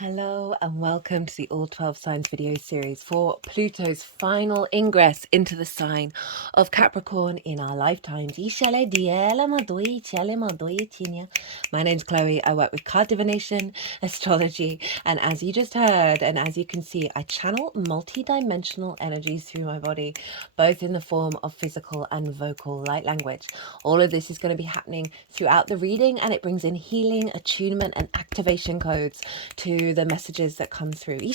Hello and welcome to the All 12 Signs video series for Pluto's final ingress into the sign of Capricorn in our lifetimes. My name's Chloe. I work with card divination, astrology, and as you just heard, and as you can see, I channel multi-dimensional energies through my body, both in the form of physical and vocal light language. All of this is going to be happening throughout the reading, and it brings in healing, attunement, and activation codes to the messages that come through. I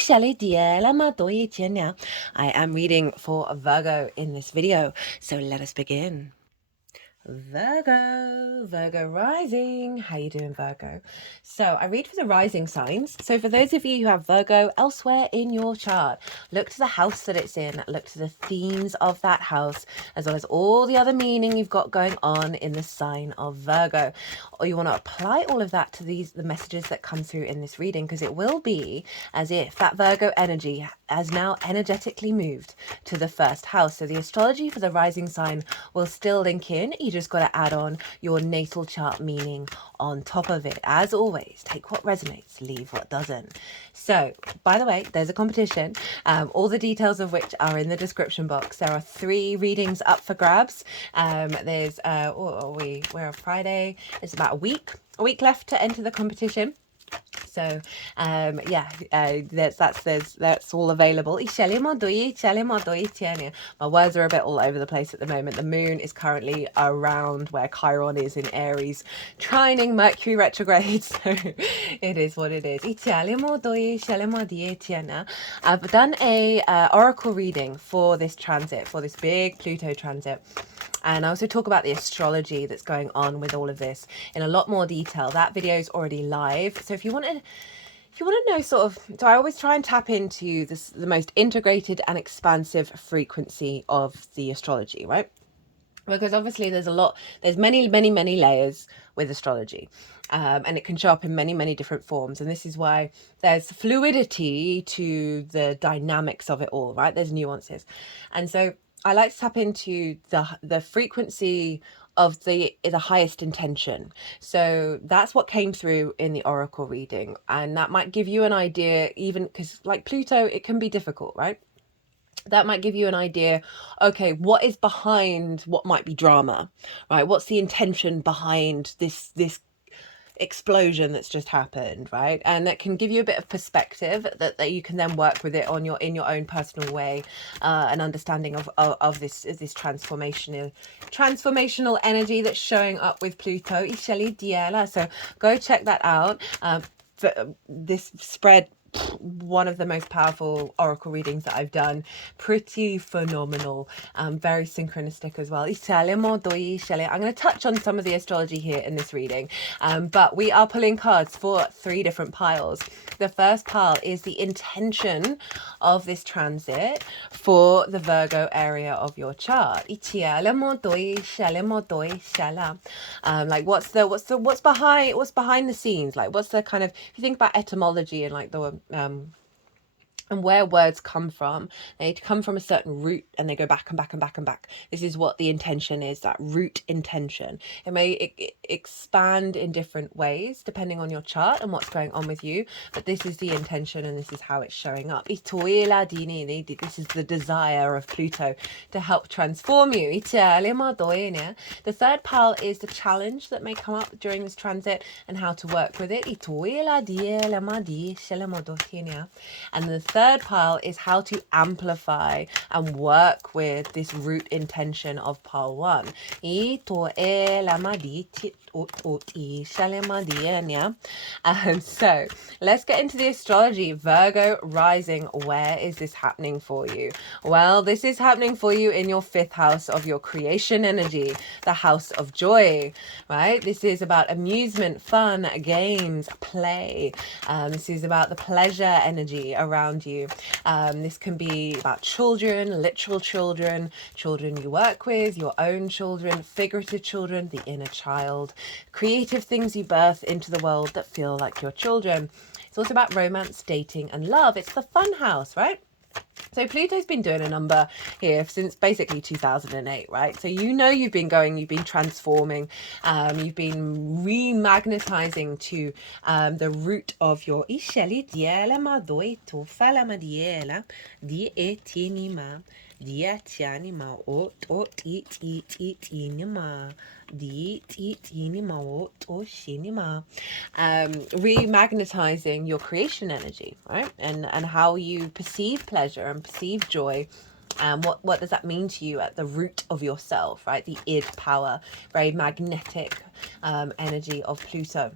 am reading for Virgo in this video, so let us begin. Virgo rising. How you doing, Virgo? So I read for the rising signs. So for those of you who have Virgo elsewhere in your chart, look to the house that it's in, look to the themes of that house, as well as all the other meaning you've got going on in the sign of Virgo. Or you want to apply all of that to the messages that come through in this reading, because it will be as if that Virgo energy has now energetically moved to the first house. So the astrology for the rising sign will still link in. You just got to add on your natal chart meaning on top of it. As always, take what resonates, leave what doesn't. So, by the way, there's a competition, all the details of which are in the description box. There are 3 readings up for grabs. There's, we're on Friday. It's about a week left to enter the competition. So that's all available. My words are a bit all over the place at the moment. The moon is currently around where Chiron is in Aries, trining Mercury retrograde, so it is what it is. I've done a oracle reading for this transit, for this big Pluto transit. And I also talk about the astrology that's going on with all of this in a lot more detail. That video is already live. So if you want to know so I always try and tap into the most integrated and expansive frequency of the astrology, right? Because obviously there's many layers with astrology, and it can show up in many different forms. And this is why there's fluidity to the dynamics of it all, right? There's nuances. And so I like to tap into the frequency of the highest intention. So that's what came through in the oracle reading, and that might give you an idea, even because like Pluto, it can be difficult, right? That might give you an idea, okay, what is behind what might be drama, right? What's the intention behind this explosion that's just happened, right? And that can give you a bit of perspective that you can then work with it on in your own personal way, an understanding of this transformational energy that's showing up with Pluto. So go check that out. This spread, one of the most powerful oracle readings that I've done. Pretty phenomenal, very synchronistic as well. I'm going to touch on some of the astrology here in this reading, but we are pulling cards for 3 different piles. The first pile is the intention of this transit for the Virgo area of your chart. Like what's behind the scenes? Like what's the kind of, if you think about etymology and like the and where words come from, they come from a certain root and they go back and back and back and back. This is what the intention is, that root intention. It may expand in different ways depending on your chart and what's going on with you, but this is the intention and this is how it's showing up. This is the desire of Pluto to help transform you. The third pile is the challenge that may come up during this transit and how to work with it. And the third pile is how to amplify and work with this root intention of pile 1. So let's get into the astrology. Virgo rising, where is this happening for you? Well, this is happening for you in your 5th house of your creation energy, the house of joy, right? This is about amusement, fun, games, play. This is about the pleasure energy around you. This can be about children, literal children you work with, your own children, figurative children, the inner child, creative things you birth into the world that feel like your children. It's also about romance, dating, and love. It's the fun house, right? So Pluto's been doing a number here since basically 2008, right? So you've been going, you've been transforming, you've been remagnetizing to the root of your remagnetizing your creation energy, right? And how you perceive pleasure and perceive joy. What does that mean to you at the root of yourself, right? The id power, very magnetic energy of Pluto.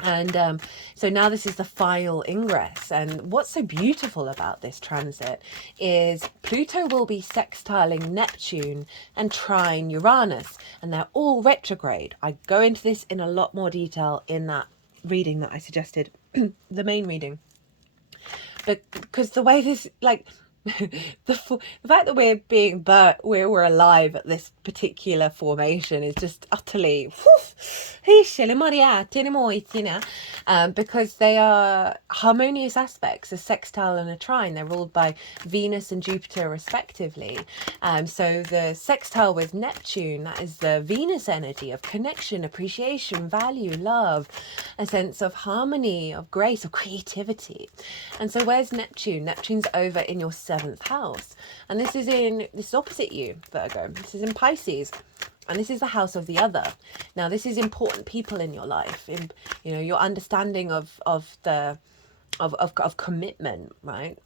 And so now this is the final ingress. And what's so beautiful about this transit is Pluto will be sextiling Neptune and trine Uranus, and they're all retrograde. I go into this in a lot more detail in that reading that I suggested, the main reading. But because the way this, like, the fact that we're alive at this particular formation is just utterly because they are harmonious aspects, a sextile and a trine. They're ruled by Venus and Jupiter respectively. So the sextile with Neptune, that is the Venus energy of connection, appreciation, value, love, a sense of harmony, of grace, of creativity. And so where's Neptune? Neptune's over in your 7th house, and this is opposite you, Virgo. This is in Pisces, and this is the house of the other. Now this is important people in your life, in your understanding of commitment, right?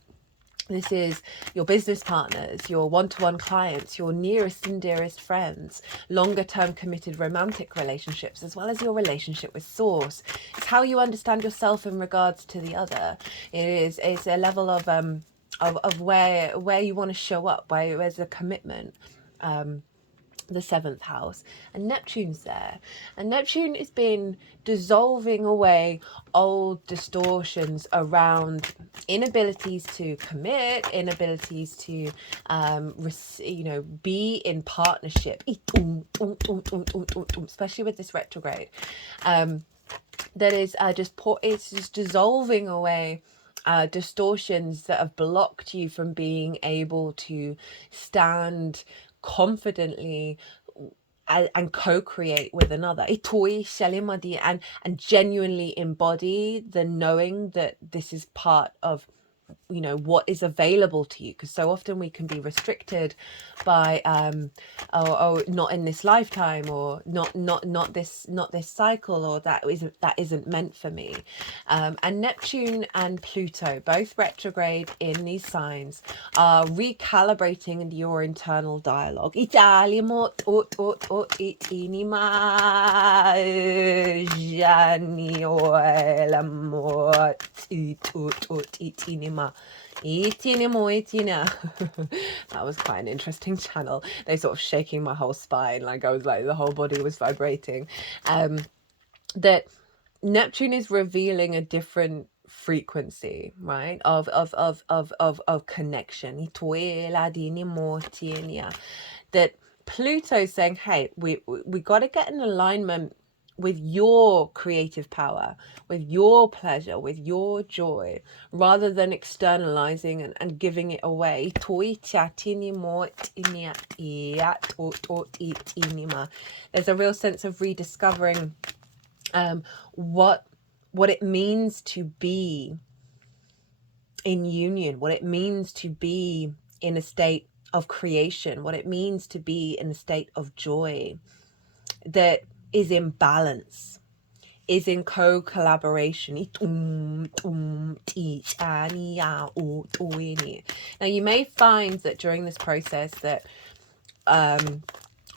This is your business partners, your one-to-one clients, your nearest and dearest friends, longer-term committed romantic relationships, as well as your relationship with Source. It's how you understand yourself in regards to the other. It's a level of where you want to show up, where's the commitment. The 7th house, and Neptune's there, and Neptune has been dissolving away old distortions around inabilities to commit, inabilities to be in partnership, especially with this retrograde, that is it's just dissolving away distortions that have blocked you from being able to stand confidently and co-create with another, and genuinely embody the knowing that this is part of what is available to you, because so often we can be restricted by not in this lifetime, or not this cycle, or that isn't meant for me. And Neptune and Pluto, both retrograde in these signs, are recalibrating your internal dialogue. That was quite an interesting channel. They sort of shaking my whole spine, like I was like the whole body was vibrating. That Neptune is revealing a different frequency, right, of connection. That Pluto's saying, hey, we got to get in alignment with your creative power, with your pleasure, with your joy, rather than externalizing and giving it away. There's a real sense of rediscovering what it means to be in union, what it means to be in a state of creation, what it means to be in a state of joy that is in balance, is in co-collaboration. Now you may find that during this process that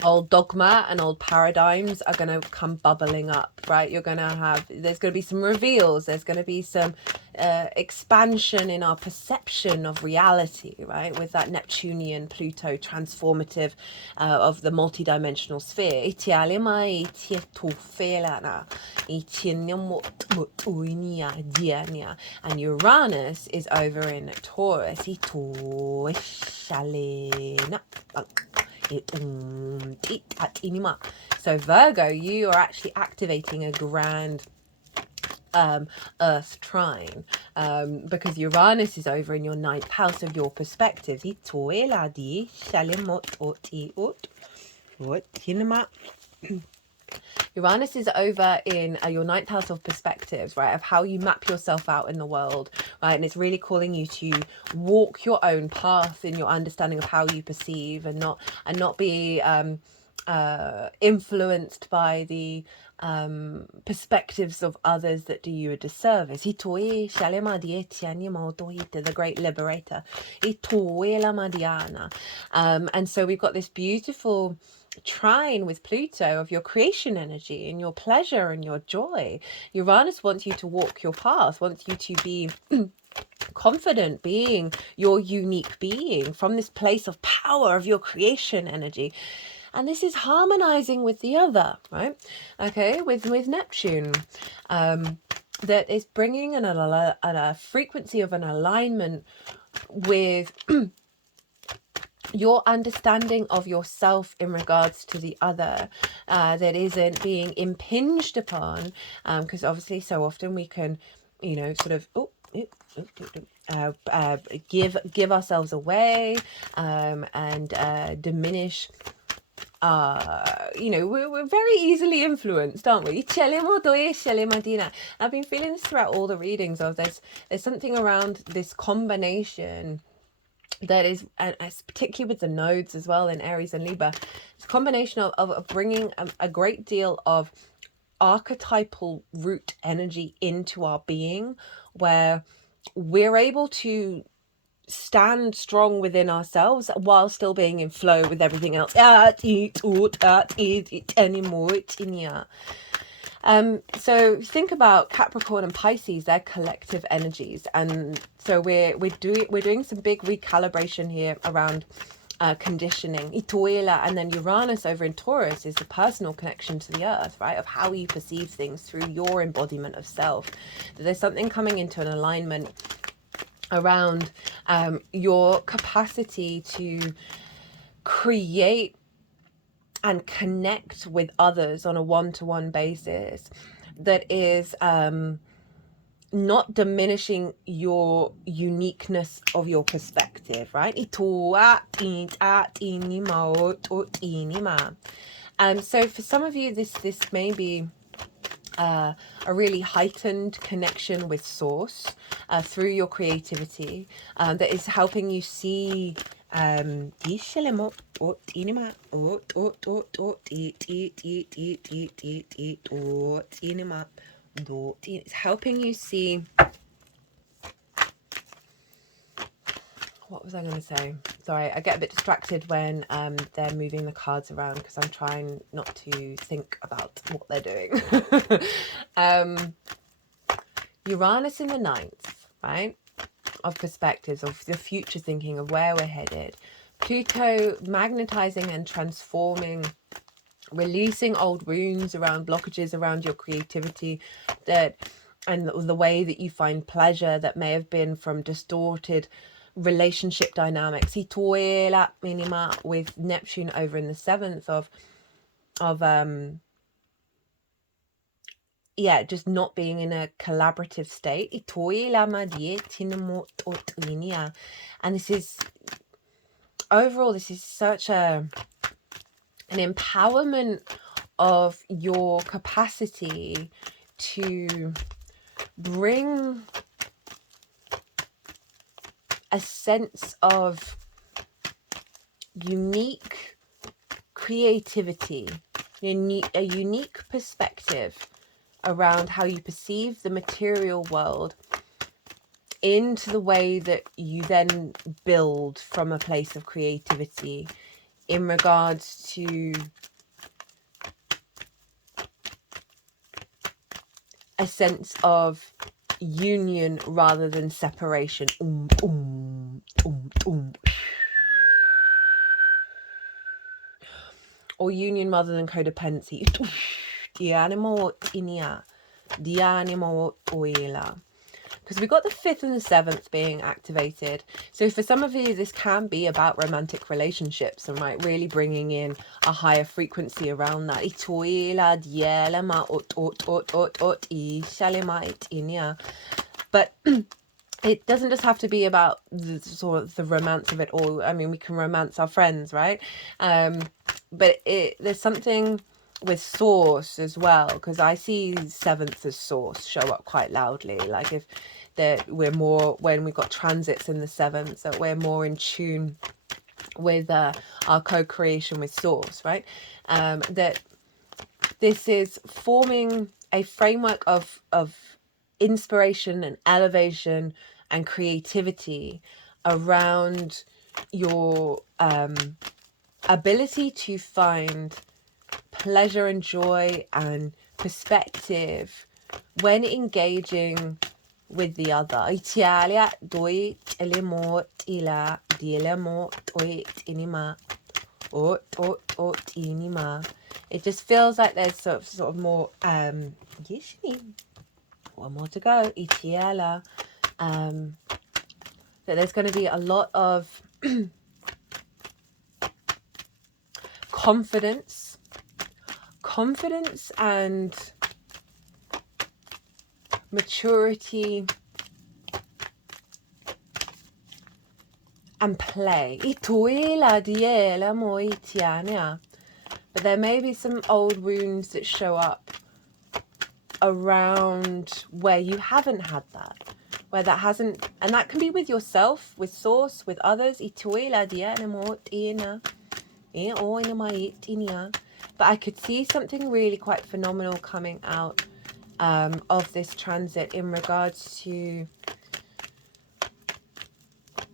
old dogma and old paradigms are going to come bubbling up, right? There's going to be some reveals, there's going to be some expansion in our perception of reality, right? With that Neptunian Pluto transformative of the multidimensional sphere. And Uranus is over in Taurus. So Virgo, you are actually activating a grand Earth trine, because Uranus is over in your ninth house of your perspectives. Uranus is over in your ninth house of perspectives, right? Of how you map yourself out in the world, right? And it's really calling you to walk your own path in your understanding of how you perceive, and not be influenced by the perspectives of others that do you a disservice. The great liberator. And so we've got this beautiful trine with Pluto of your creation energy and your pleasure and your joy. Uranus wants you to walk your path, wants you to be confident, being your unique being from this place of power of your creation energy. And this is harmonizing with the other, right? Okay, with Neptune, that is bringing a frequency of an alignment with your understanding of yourself in regards to the other, that isn't being impinged upon, because obviously so often we can, sort of give ourselves away, and diminish. We're very easily influenced, aren't we? I've been feeling this throughout all the readings of there's something around this combination that is, and particularly with the nodes as well in Aries and Libra, it's a combination of bringing a great deal of archetypal root energy into our being, where we're able to stand strong within ourselves while still being in flow with everything else. So think about Capricorn and Pisces, their collective energies, and so we're doing some big recalibration here around conditioning. And then Uranus over in Taurus is the personal connection to the earth, right? Of how you perceive things through your embodiment of self. That there's something coming into an alignment around your capacity to create and connect with others on a one-to-one basis that is not diminishing your uniqueness of your perspective, right? So for some of you, this may be a really heightened connection with source through your creativity, that is helping you see it's helping you see, what was I going to say? Sorry, I get a bit distracted when they're moving the cards around because I'm trying not to think about what they're doing. Uranus in the ninth, right? Of perspectives, of the future thinking, of where we're headed. Pluto magnetizing and transforming, releasing old wounds around blockages around your creativity, and the way that you find pleasure that may have been from distorted relationship dynamics. With Neptune over in the seventh of just not being in a collaborative state. And this is overall, this is such an empowerment of your capacity to bring a sense of unique creativity, a unique perspective around how you perceive the material world into the way that you then build from a place of creativity in regards to a sense of union rather than separation. Or union rather than codependency. because we've got the 5th and the 7th being activated. So for some of you, this can be about romantic relationships and like really bringing in a higher frequency around that. But it doesn't just have to be about the sort of the romance of it all. I mean, we can romance our friends, right? But there's something with source as well, because I see 7th as source show up quite loudly. Like if we're more, when we've got transits in the 7th, that we're more in tune with our co-creation with source, right? That this is forming a framework of inspiration and elevation and creativity around your ability to find pleasure and joy and perspective when engaging with the other. It just feels like there's sort of more one more to go. That there's going to be a lot of confidence and maturity and play. But there may be some old wounds that show up around where you haven't had that, where that hasn't, and that can be with yourself, with source, with others. But I could see something really quite phenomenal coming out of this transit in regards to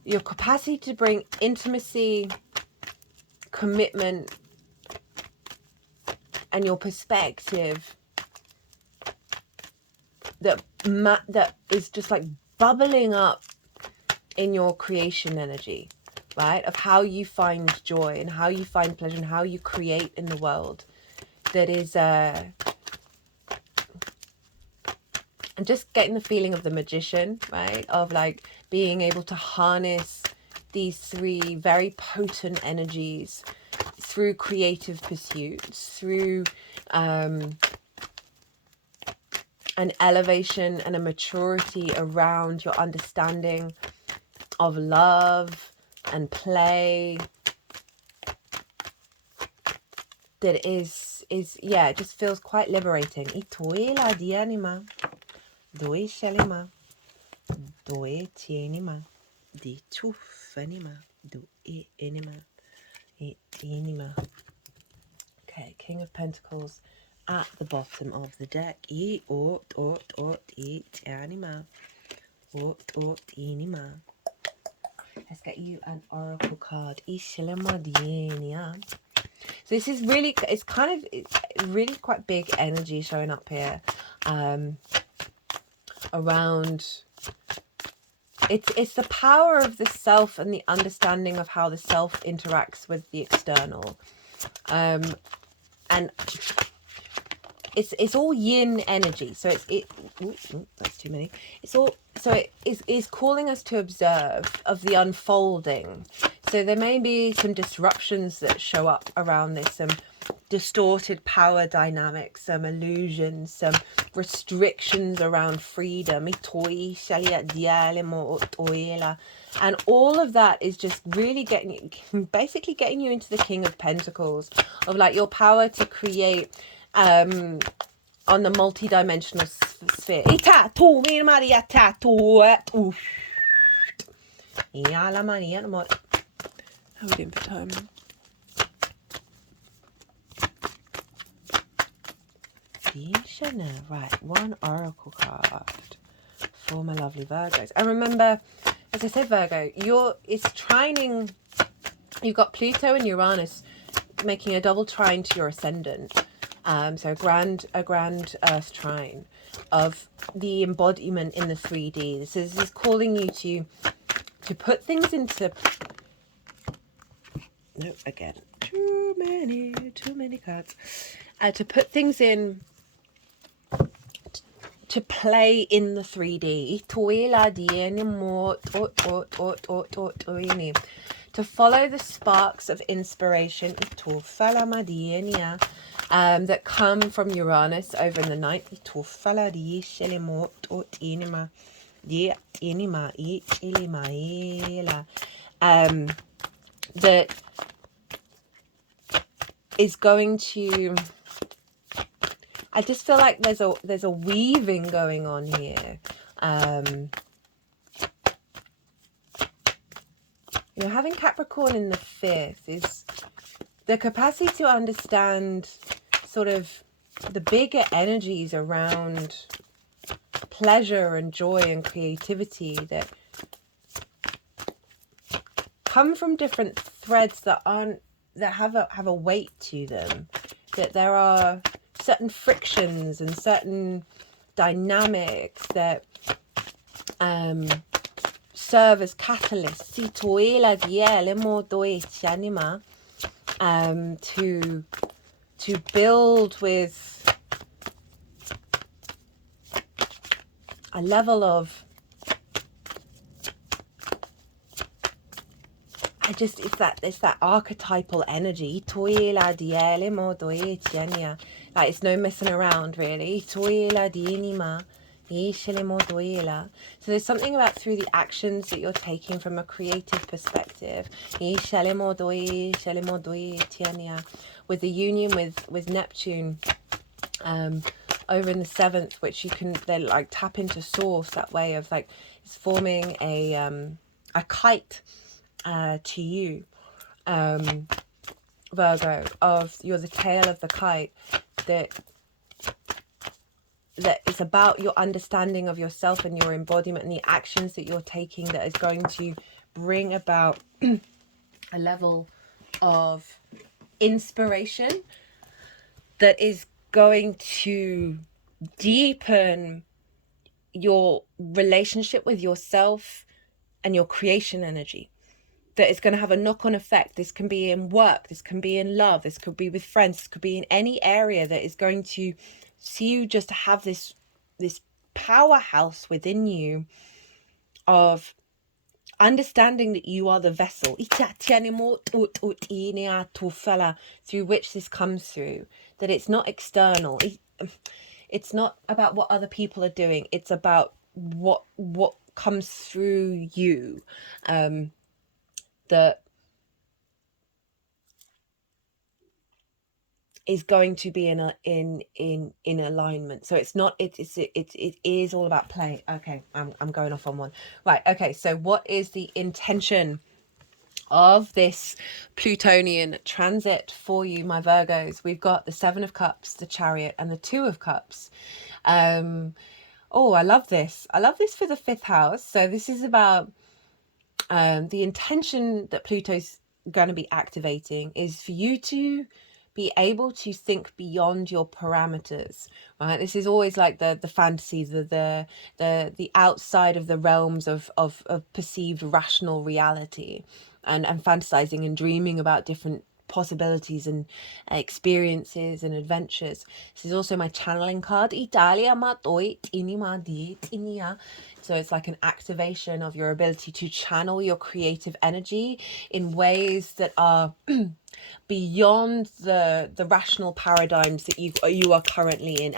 your capacity to bring intimacy, commitment, and your perspective that is just like bubbling up in your creation energy, right? Of how you find joy and how you find pleasure and how you create in the world. That is and just getting the feeling of the magician, right? Of like being able to harness these 3 very potent energies through creative pursuits, through an elevation and a maturity around your understanding of love and play. That is yeah, it just feels quite liberating. Okay, King of Pentacles at the bottom of the deck. Let's get you an oracle card. So this is really, it's really quite big energy showing up here around, it's the power of the self and the understanding of how the self interacts with the external. And it's all yin energy, so that's too many. It's all, so it is calling us to observe of the unfolding. So there may be some disruptions that show up around this, some distorted power dynamics, some illusions, some restrictions around freedom, and all of that is just really basically getting you into the King of Pentacles, of like your power to create on the multi-dimensional sphere. How are we doing for time? Right, 1 oracle card for my lovely Virgos. And remember, as I said, Virgo, it's trining. You've got Pluto and Uranus making a double trine to your ascendant. So a grand Earth trine of the embodiment in the 3D. This is calling you to put things into. No, again, too many cards. To put things in, to play in the 3D. To follow the sparks of inspiration that come from Uranus over in the night. That is going to, I just feel like there's a weaving going on here. You know, having Capricorn in the 5th is the capacity to understand sort of the bigger energies around pleasure and joy and creativity that come from different threads that have a weight to them. That there are certain frictions and certain dynamics that serve as catalysts to build with a level of, it's that archetypal energy. Like, it's no messing around, really. So there's something about through the actions that you're taking from a creative perspective, with the union with Neptune over in the 7th, which you can then like tap into source, that way of like it's forming a kite to you, Virgo, of you're the tail of the kite, that it's about your understanding of yourself and your embodiment and the actions that you're taking that is going to bring about a level of inspiration that is going to deepen your relationship with yourself and your creation energy. That is going to have a knock-on effect. This can be in work, this can be in love, this could be with friends, this could be in any area that is going to see you just have this powerhouse within you of understanding that you are the vessel through which this comes through. That it's not external. It's not about what other people are doing. It's about what comes through you. That is going to be in alignment. So it's not, it is all about play. Okay, I'm going off on one. Right, okay, so what is the intention of this Plutonian transit for you, my Virgos? We've got the 7 of Cups, the Chariot, and the 2 of Cups. Oh, I love this. I love this for the 5th house. So this is about the intention that Pluto's going to be activating is for you to be able to think beyond your parameters, right? This is always like the fantasy, the outside of the realms of perceived rational reality, and fantasizing and dreaming about different possibilities and experiences and adventures. This is also my channeling card. So it's like an activation of your ability to channel your creative energy in ways that are beyond the rational paradigms that you are currently in.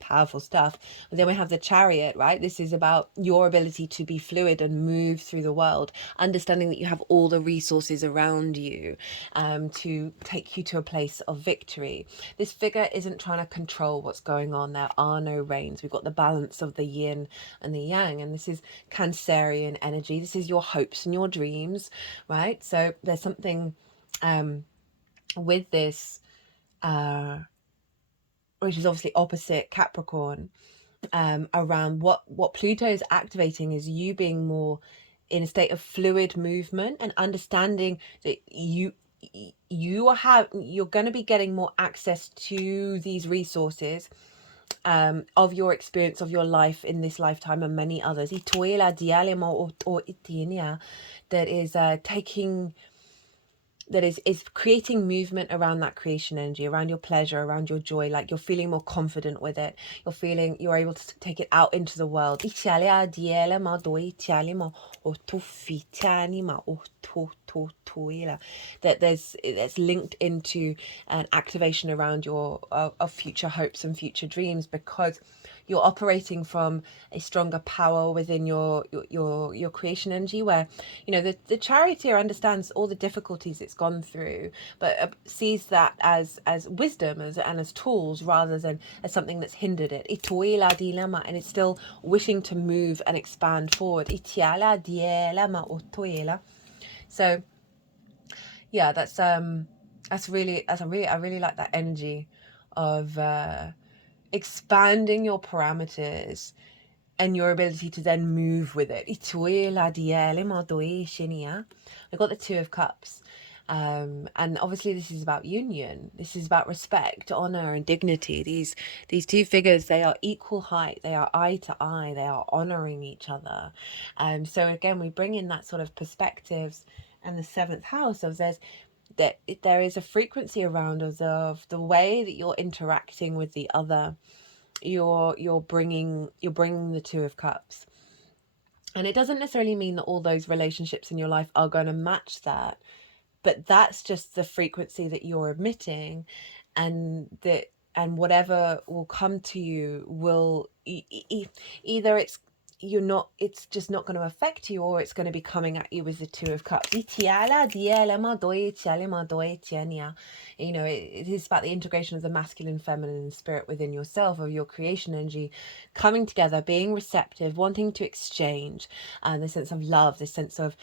Powerful stuff. And then we have the Chariot, right? This is about your ability to be fluid and move through the world, understanding that you have all the resources around you to take you to a place of victory. This figure isn't trying to control what's going on. There are no reins. We've got the balance of the yin and the yang, and this is Cancerian energy. This is your hopes and your dreams, right? So there's something with this which is obviously opposite Capricorn, around what Pluto is activating is you being more in a state of fluid movement and understanding that you're going to be getting more access to these resources of your experience of your life in this lifetime and many others. That is taking that is creating movement around that creation energy, around your pleasure, around your joy. Like you're feeling more confident with it. You're able to take it out into the world. That that's linked into an activation around your of future hopes and future dreams, because you're operating from a stronger power within your creation energy, where the charioteer understands all the difficulties it's gone through, but sees that as wisdom and as tools, rather than as something that's hindered it. And it's still wishing to move and expand forward. So yeah, I really like that energy of expanding your parameters and your ability to then move with it. We've got the Two of Cups. And obviously this is about union. This is about respect, honor, and dignity. These two figures, they are equal height. They are eye to eye. They are honoring each other. So again, we bring in that sort of perspectives, and the seventh house of there is a frequency around us of the way that you're interacting with the other. You're bringing the Two of Cups, and it doesn't necessarily mean that all those relationships in your life are going to match that, but that's just the frequency that you're emitting, and whatever will come to you will either it's just not going to affect you, or it's going to be coming at you with the Two of Cups. It is about the integration of the masculine, feminine, and spirit within yourself, of your creation energy coming together, being receptive, wanting to exchange, and the sense of love, the sense of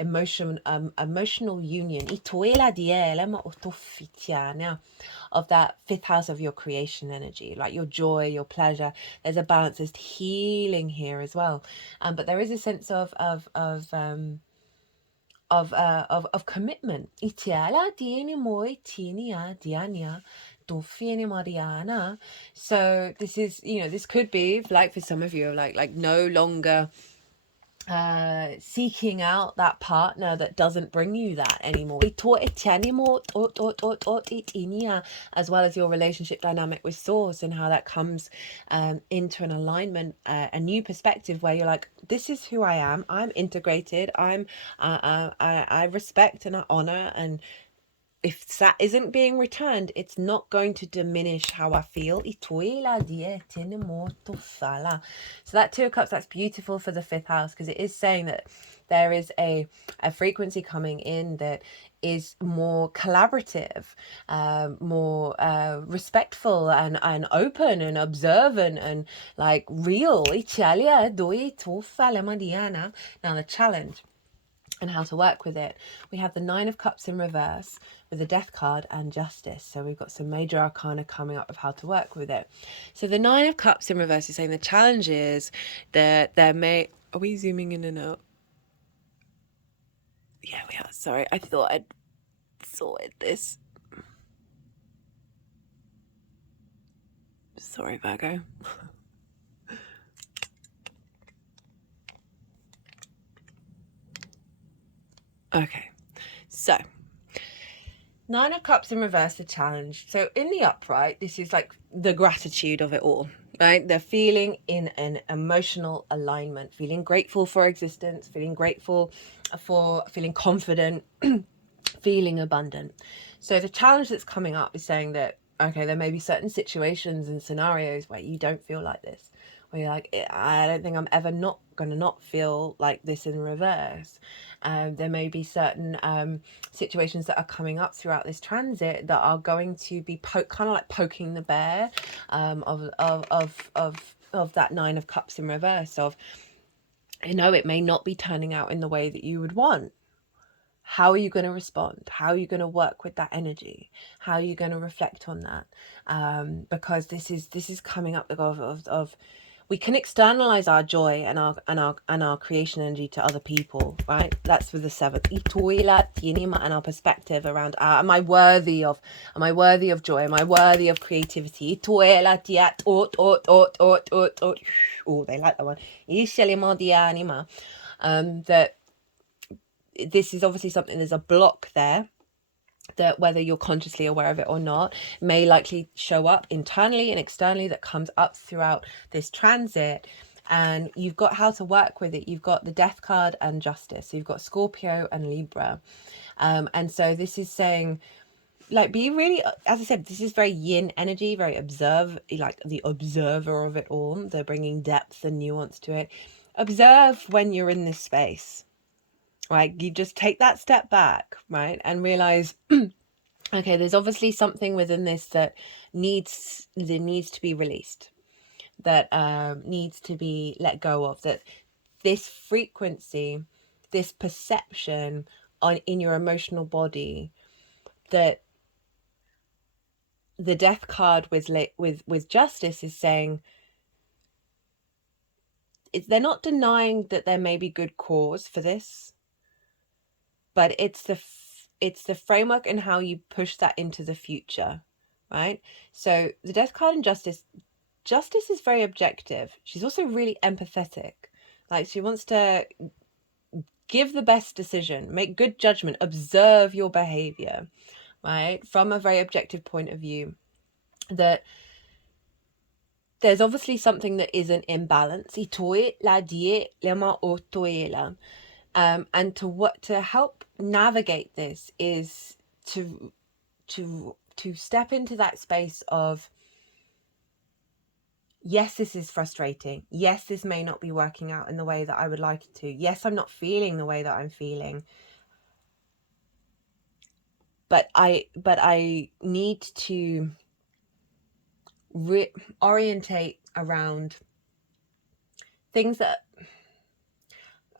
emotional union of that fifth house of your creation energy, like your joy, your pleasure. There's a balance, there's healing here as well, but there is a sense of commitment. So this is, this could be like, for some of you, like no longer seeking out that partner that doesn't bring you that anymore, as well as your relationship dynamic with source, and how that comes into an alignment, a new perspective, where you're like, this is who I am, I'm integrated, I respect and I honor, and if that isn't being returned, it's not going to diminish how I feel. So that Two of Cups, that's beautiful for the fifth house, because it is saying that there is a frequency coming in that is more collaborative, more respectful, and open and observant, and like real. Now the challenge and how to work with it. We have the Nine of Cups in reverse with the Death card and Justice. So we've got some major arcana coming up of how to work with it. So the Nine of Cups in reverse is saying the challenge is that there may... Are we zooming in and out? Yeah, we are. Sorry, I thought I'd sorted this. Sorry, Virgo. Okay, so Nine of Cups in reverse, the challenge. So in the upright, this is like the gratitude of it all, right? They're feeling in an emotional alignment, feeling grateful for existence, feeling grateful for feeling confident, feeling abundant. So the challenge that's coming up is saying that, okay, there may be certain situations and scenarios where you don't feel like this, where you're like, I don't think I'm ever not going to not feel like this in reverse. There may be certain situations that are coming up throughout this transit that are going to be kind of like poking the bear of that Nine of Cups in reverse, of, it may not be turning out in the way that you would want. How are you going to respond? How are you going to work with that energy? How are you going to reflect on that? Because this is coming up of we can externalize our joy and our creation energy to other people, right? That's for the seventh. And our perspective around, am I worthy of joy? Am I worthy of creativity? Oh, they like that one. That this is obviously something, there's a block there that, whether you're consciously aware of it or not, may likely show up internally and externally, that comes up throughout this transit. And you've got how to work with it. You've got the Death card and Justice. So you've got Scorpio and Libra. And so this is saying, like, be really, as I said, this is very yin energy, very like the observer of it all. They're bringing depth and nuance to it. Observe when you're in this space, right? You just take that step back, right? And realize, okay, there's obviously something within this that needs to be released, that needs to be let go of, that this frequency, this perception in your emotional body, that the Death card with Justice is saying, they're not denying that there may be good cause for this, but it's the framework and how you push that into the future, right? So the Death card and Justice is very objective. She's also really empathetic. Like, she wants to give the best decision, make good judgment, observe your behavior, right? From a very objective point of view, that there's obviously something that is an imbalance. And to help navigate this is to step into that space of, yes, this is frustrating. Yes, this may not be working out in the way that I would like it to. Yes, I'm not feeling the way that I'm feeling. But I need to orientate around things that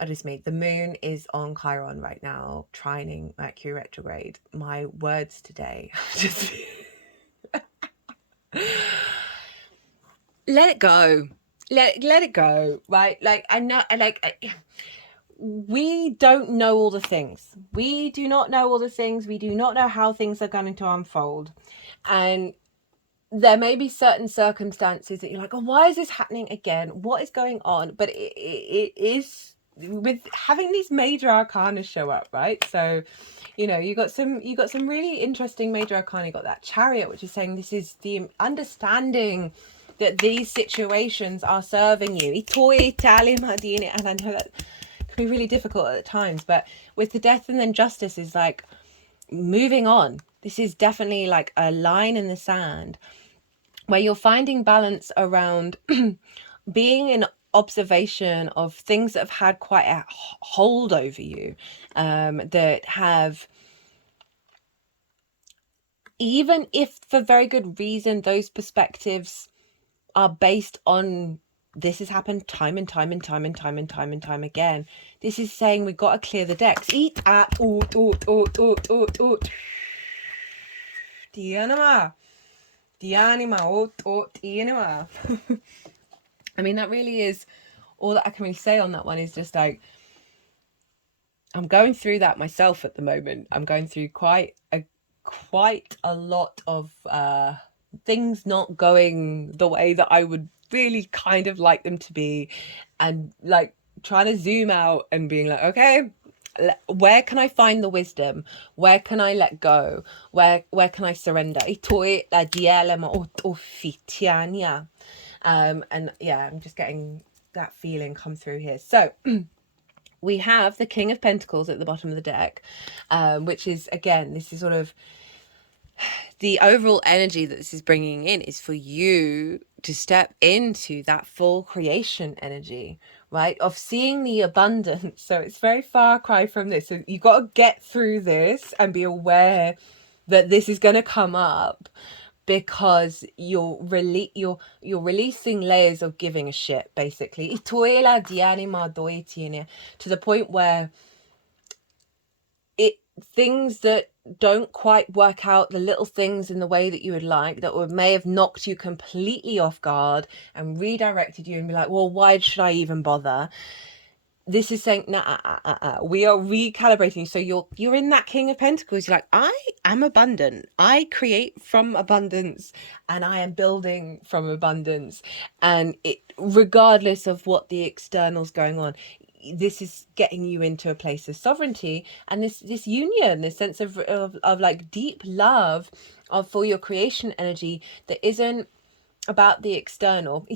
I just made. The moon is on Chiron right now, trining Mercury retrograde. My words today. Just let it go. Let it go, right? Like, I know, we don't know all the things. We do not know all the things. We do not know how things are going to unfold. And there may be certain circumstances that you're like, oh, why is this happening again? What is going on? But it is, with having these major arcana show up, right? So, you know, you got some really interesting major arcana. You got that Chariot, which is saying this is the understanding that these situations are serving you. And I know that can be really difficult at times, but with the Death and then Justice is like moving on. This is definitely like a line in the sand where you're finding balance around being in observation of things that have had quite a hold over you, that have, even if for very good reason, those perspectives are based on, this has happened time and time again. This is saying we've got to clear the decks. I mean, that really is all that I can really say on that one. Is just like, I'm going through that myself at the moment. I'm going through quite a lot of things not going the way that I would really kind of like them to be, and like trying to zoom out and being like, okay, where can I find the wisdom? Where can I let go? Where can I surrender? And yeah, I'm just getting that feeling come through here. So we have the King of Pentacles at the bottom of the deck, which is, again, this is sort of the overall energy that this is bringing in is for you to step into that full creation energy, right? Of seeing the abundance. So it's very far cry from this. So you got to get through this and be aware that this is going to come up, because you're releasing layers of giving a shit, basically. To the point where things that don't quite work out, the little things in the way that you would like, that may have knocked you completely off guard and redirected you and be like, well, why should I even bother? This is saying, we are recalibrating. So you're in that King of Pentacles. You're like, I am abundant. I create from abundance, and I am building from abundance. And regardless of what the external's going on, this is getting you into a place of sovereignty and this union, this sense of like deep love for your creation energy that isn't about the external.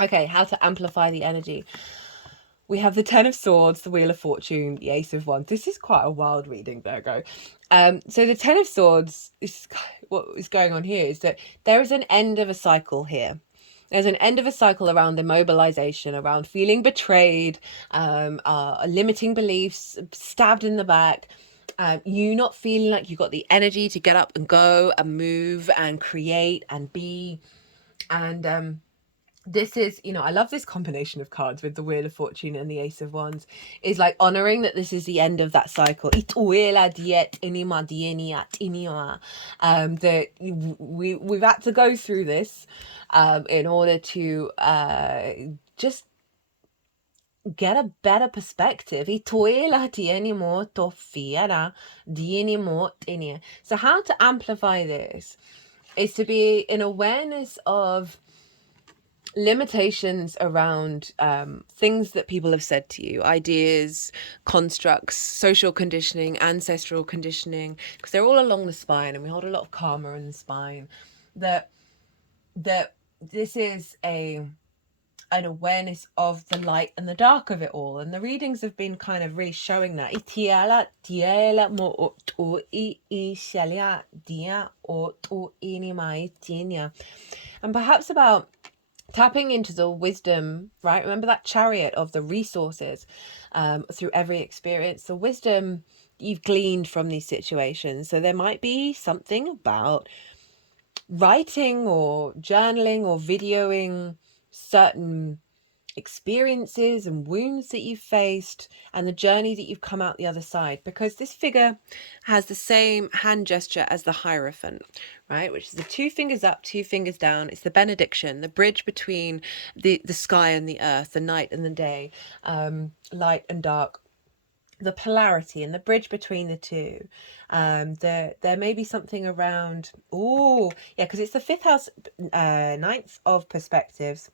Okay, how to amplify the energy. We have the Ten of Swords, the Wheel of Fortune, the Ace of Wands. This is quite a wild reading, Virgo. So the Ten of Swords, is what is going on here is that there is an end of a cycle here. There's an end of a cycle around immobilization, around feeling betrayed, limiting beliefs, stabbed in the back, you not feeling like you got the energy to get up and go and move and create and be. And this is, you know, I love this combination of cards with the Wheel of Fortune and the Ace of Wands, is like honoring that this is the end of that cycle. That we've had to go through this in order to just get a better perspective. So how to amplify this is to be in awareness of limitations around things that people have said to you, ideas, constructs, social conditioning, ancestral conditioning, because they're all along the spine and we hold a lot of karma in the spine. That this is an awareness of the light and the dark of it all, and the readings have been kind of really showing that. And perhaps about tapping into the wisdom, right? Remember that chariot of the resources through every experience, the wisdom you've gleaned from these situations. So there might be something about writing or journaling or videoing certain experiences and wounds that you've faced and the journey that you've come out the other side, because this figure has the same hand gesture as the Hierophant, right, which is the 2 fingers up, 2 fingers down. It's the benediction, the bridge between the sky and the earth, the night and the day, light and dark, the polarity and the bridge between the two. There may be something around, oh yeah, because it's the 5th house, 9th of perspectives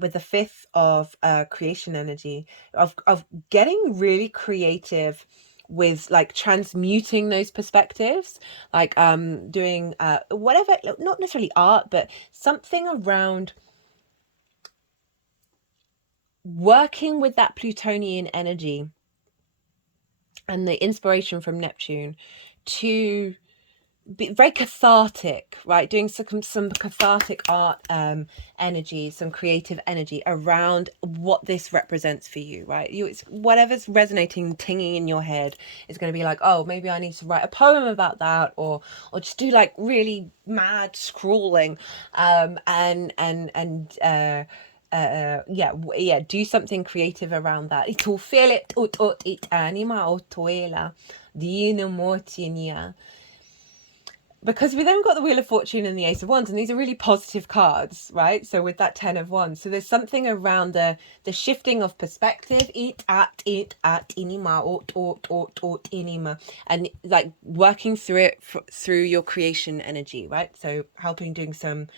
with the 5th of creation energy, of getting really creative with like transmuting those perspectives, like doing whatever, not necessarily art, but something around working with that Plutonian energy and the inspiration from Neptune to be very cathartic, right? Doing some cathartic art energy, some creative energy around what this represents for you, right? It's whatever's resonating, tinging in your head is going to be like, oh, maybe I need to write a poem about that, or just do like really mad scrawling, do something creative around that. Because we then got the Wheel of Fortune and the Ace of Wands, and these are really positive cards, right? So with that 10 of Wands, so there's something around the shifting of perspective, and like working through it through your creation energy, right? So helping doing some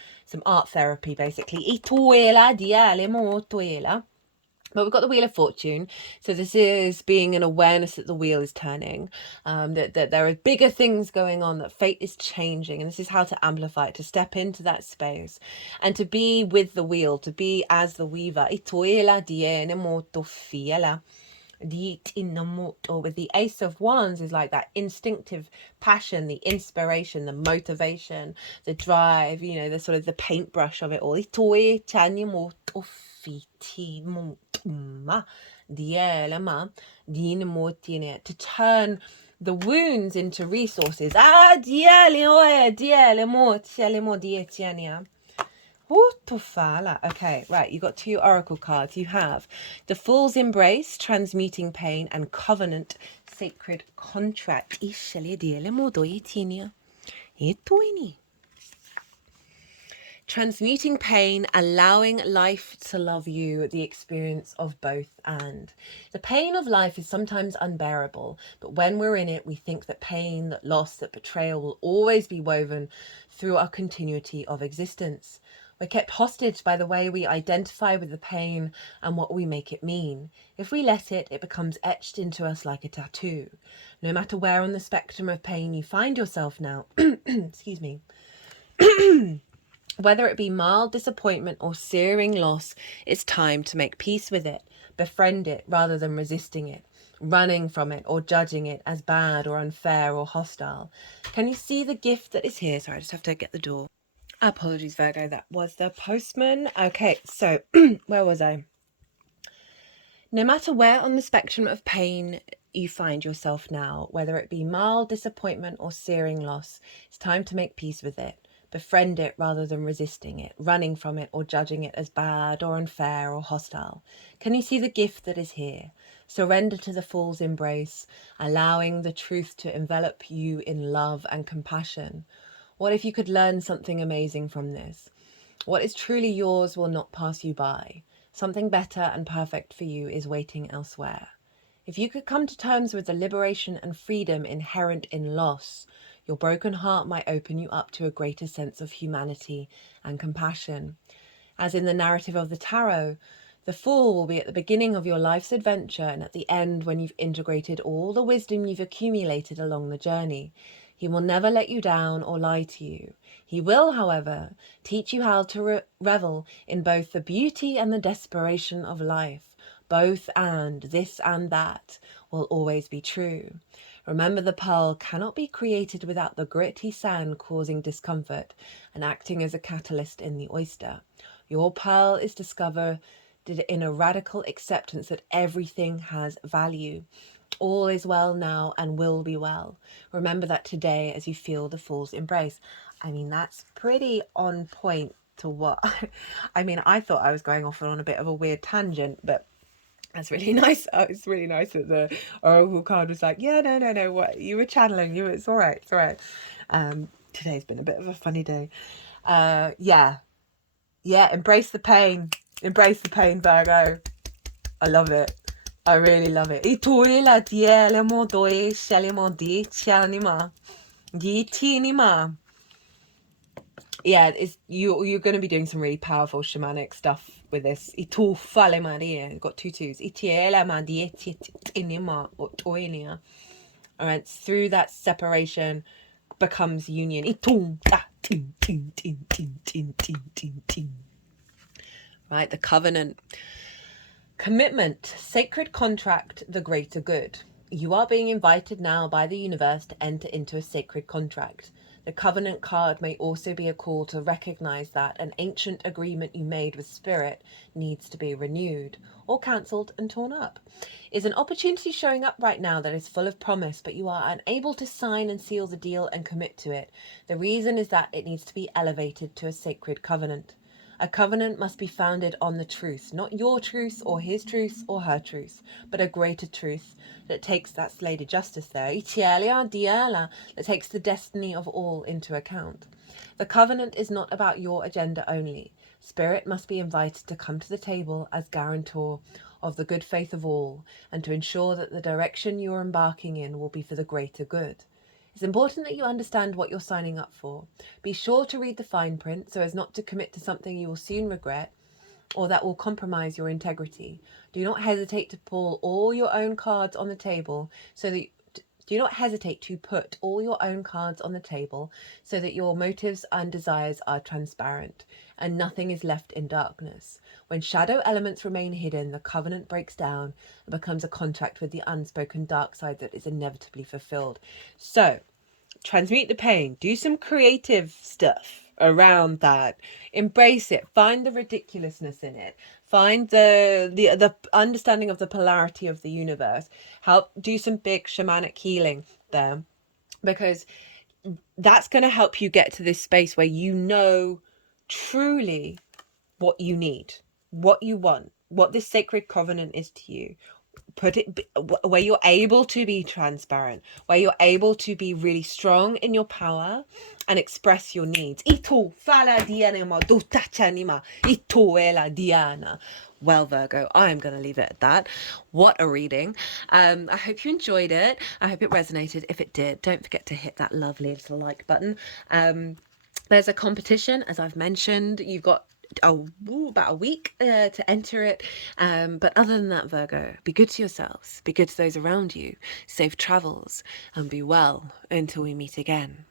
art therapy, basically. But we've got the Wheel of Fortune. So this is being an awareness that the wheel is turning, that there are bigger things going on, that fate is changing. And this is how to amplify it, to step into that space and to be with the wheel, to be as the weaver. With the Ace of Wands is like that instinctive passion, the inspiration, the motivation, the drive, you know, the sort of the paintbrush of it all. To turn the wounds into resources. Okay, right, you got 2 oracle cards. You have the Fool's Embrace, Transmuting Pain, and Covenant, Sacred Contract. Transmuting pain, allowing life to love you, the experience of both. And the pain of life is sometimes unbearable, but when we're in it, we think that pain, that loss, that betrayal will always be woven through our continuity of existence. We're kept hostage by the way we identify with the pain and what we make it mean. If we let it, it becomes etched into us like a tattoo. No matter where on the spectrum of pain you find yourself now, excuse me, whether it be mild disappointment or searing loss, it's time to make peace with it, befriend it rather than resisting it, running from it or judging it as bad or unfair or hostile. Can you see the gift that is here? Sorry, I just have to get the door. Apologies, Virgo, that was the postman. Okay, so where was I? No matter where on the spectrum of pain you find yourself now, whether it be mild disappointment or searing loss, it's time to make peace with it. Befriend it rather than resisting it, running from it or judging it as bad or unfair or hostile. Can you see the gift that is here? Surrender to the fool's embrace, allowing the truth to envelop you in love and compassion. What if you could learn something amazing from this? What is truly yours will not pass you by. Something better and perfect for you is waiting elsewhere. If you could come to terms with the liberation and freedom inherent in loss, your broken heart might open you up to a greater sense of humanity and compassion. As in the narrative of the tarot, the Fool will be at the beginning of your life's adventure and at the end when you've integrated all the wisdom you've accumulated along the journey. He will never let you down or lie to you. He will, however, teach you how to revel in both the beauty and the desperation of life. Both and this and that will always be true. Remember, the pearl cannot be created without the gritty sand causing discomfort and acting as a catalyst in the oyster. Your pearl is discovered in a radical acceptance that everything has value. All is well now and will be well. Remember that today as you feel the Fool's embrace. I mean, that's pretty on point to what... I mean, I thought I was going off on a bit of a weird tangent, but that's really nice. It's really nice that the oracle card was like, yeah, no, what you were channeling, it's all right, it's all right. Today's been a bit of a funny day. Yeah, embrace the pain, Virgo. I love it. I really love it. Yeah, you're going to be doing some really powerful shamanic stuff with this. Got two twos. All right, through that separation becomes union. Right, the covenant. Commitment, sacred contract, the greater good. You are being invited now by the universe to enter into a sacred contract. The covenant card may also be a call to recognize that an ancient agreement you made with spirit needs to be renewed or cancelled and torn up. Is an opportunity showing up right now that is full of promise, but you are unable to sign and seal the deal and commit to it. The reason is that it needs to be elevated to a sacred covenant. A covenant must be founded on the truth, not your truth or his truth or her truth, but a greater truth that takes, that's Lady Justice there, that takes the destiny of all into account. The covenant is not about your agenda only. Spirit must be invited to come to the table as guarantor of the good faith of all, and to ensure that the direction you are embarking in will be for the greater good. It's important that you understand what you're signing up for. Be sure to read the fine print so as not to commit to something you will soon regret or that will compromise your integrity. Do not hesitate to pull all your own cards on the table so that do not hesitate to put all your own cards on the table so that your motives and desires are transparent and nothing is left in darkness. When shadow elements remain hidden, the covenant breaks down and becomes a contract with the unspoken dark side that is inevitably fulfilled. So, transmute the pain. Do some creative stuff around that. Embrace it. Find the ridiculousness in it. Find the understanding of the polarity of the universe. Help do some big shamanic healing there, because that's going to help you get to this space where you know truly what you need, what you want, what this sacred covenant is to you. Put it where you're able to be transparent, where you're able to be really strong in your power and express your needs. Well, Virgo, I'm going to leave it at that. What a reading. I hope you enjoyed it. I hope it resonated. If it did, don't forget to hit that lovely little like button. There's a competition, as I've mentioned. You've got about a week to enter it. But other than that, Virgo, be good to yourselves, be good to those around you, safe travels, and be well until we meet again.